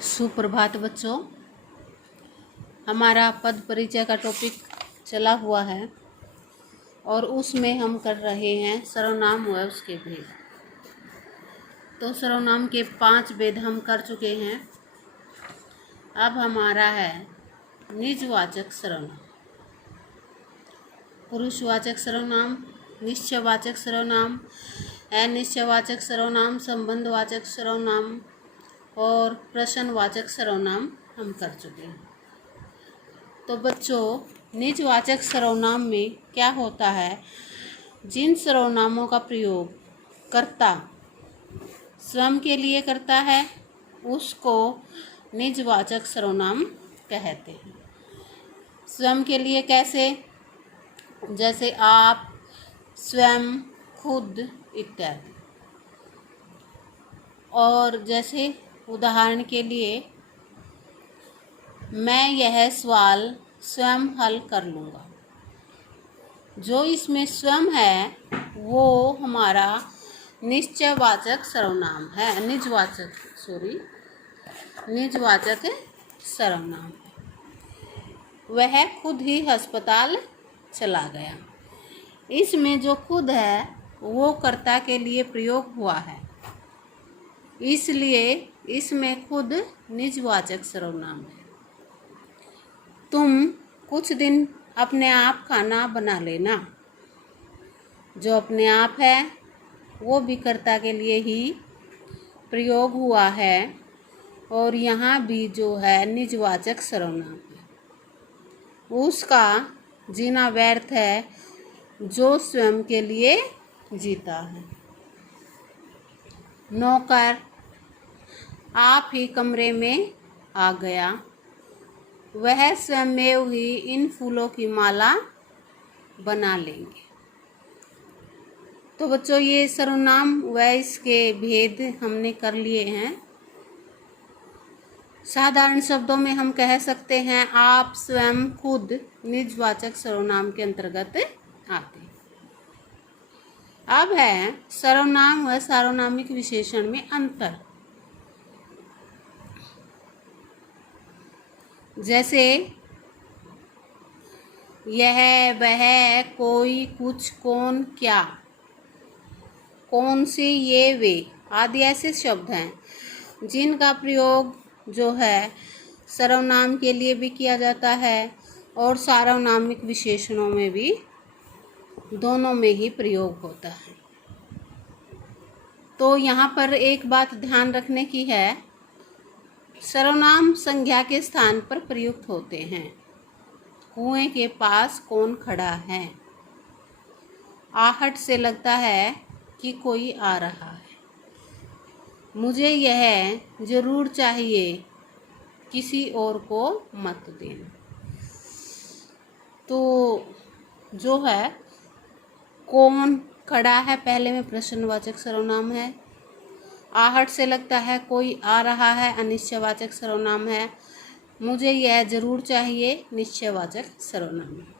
सुप्रभात बच्चों। हमारा पद परिचय का टॉपिक चला हुआ है और उसमें हम कर रहे हैं सर्वनाम व उसके भेद। तो सर्वनाम के 5 भेद हम कर चुके हैं। अब हमारा है निजवाचक सर्वनाम, पुरुषवाचक सर्वनाम, निश्चयवाचक सर्वनाम, अनिश्चयवाचक सर्वनाम, संबंधवाचक सर्वनाम और प्रश्नवाचक सर्वनाम हम कर चुके हैं। तो बच्चों, निजवाचक सर्वनाम में क्या होता है? जिन सर्वनामों का प्रयोग कर्ता स्वयं के लिए करता है उसको निजवाचक सर्वनाम कहते हैं। स्वयं के लिए कैसे? जैसे आप, स्वयं, खुद इत्यादि। और जैसे उदाहरण के लिए, मैं यह सवाल स्वयं हल कर लूँगा। जो इसमें स्वयं है वो हमारा निश्चयवाचक सर्वनाम है, निजवाचक सर्वनाम है। वह खुद ही अस्पताल चला गया। इसमें जो खुद है वो कर्ता के लिए प्रयोग हुआ है, इसलिए इसमें खुद निजवाचक सर्वनाम है। तुम कुछ दिन अपने आप खाना बना लेना। जो अपने आप है वो भी कर्ता के लिए ही प्रयोग हुआ है और यहाँ भी जो है निजवाचक सर्वनाम है। उसका जीना व्यर्थ है जो स्वयं के लिए जीता है। नौकर आप ही कमरे में आ गया। वह स्वयं ही इन फूलों की माला बना लेंगे। तो बच्चों, ये सर्वनाम व इसके भेद हमने कर लिए हैं। साधारण शब्दों में हम कह सकते हैं आप, स्वयं, खुद निजवाचक सर्वनाम के अंतर्गत आते हैं। अब है सर्वनाम व सार्वनामिक विशेषण में अंतर। जैसे यह, वह, कोई, कुछ, कौन, क्या, कौन सी, ये, वे आदि ऐसे शब्द हैं जिनका प्रयोग जो है सर्वनाम के लिए भी किया जाता है और सार्वनामिक विशेषणों में भी, दोनों में ही प्रयोग होता है। तो यहाँ पर एक बात ध्यान रखने की है, सर्वनाम संज्ञा के स्थान पर प्रयुक्त होते हैं। कुएं के पास कौन खड़ा है? आहट से लगता है कि कोई आ रहा है। मुझे यह जरूर चाहिए, किसी और को मत देना। तो जो है कौन खड़ा है पहले में प्रश्नवाचक सर्वनाम है। आहट से लगता है कोई आ रहा है अनिश्चयवाचक सर्वनाम है। मुझे यह जरूर चाहिए निश्चयवाचक सर्वनाम है।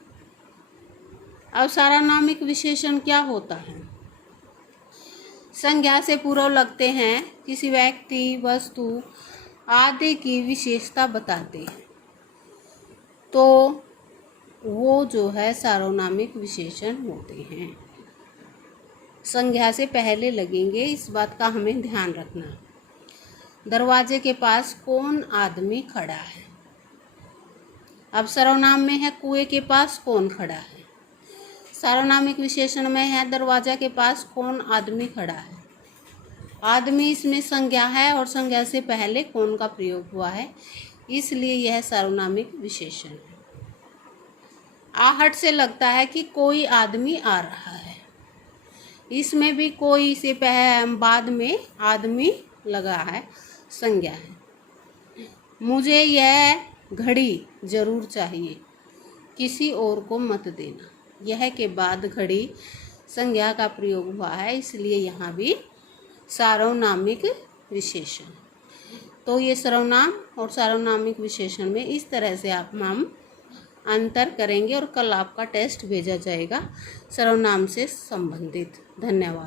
अब सार्वनामिक विशेषण क्या होता है? संज्ञा से पूर्व लगते हैं, किसी व्यक्ति, वस्तु आदि की विशेषता बताते हैं, तो वो जो है सार्वनामिक विशेषण होते हैं। संज्ञा से पहले लगेंगे, इस बात का हमें ध्यान रखना। दरवाजे के पास कौन आदमी खड़ा है? अब सर्वनाम में है कुएं के पास कौन खड़ा है। सार्वनामिक विशेषण में है दरवाजा के पास कौन आदमी खड़ा है। आदमी इसमें संज्ञा है और संज्ञा से पहले कौन का प्रयोग हुआ है, इसलिए यह सार्वनामिक विशेषण है। आहट से लगता है कि कोई आदमी आ रहा है। इसमें भी कोई से बाद में आदमी लगा है, संज्ञा है। मुझे यह घड़ी जरूर चाहिए, किसी और को मत देना। यह के बाद घड़ी संज्ञा का प्रयोग हुआ है, इसलिए यहाँ भी सार्वनामिक विशेषण। तो ये सर्वनाम और सार्वनामिक विशेषण में इस तरह से हम अंतर करेंगे और कल आपका टेस्ट भेजा जाएगा सर्वनाम से संबंधित। धन्यवाद।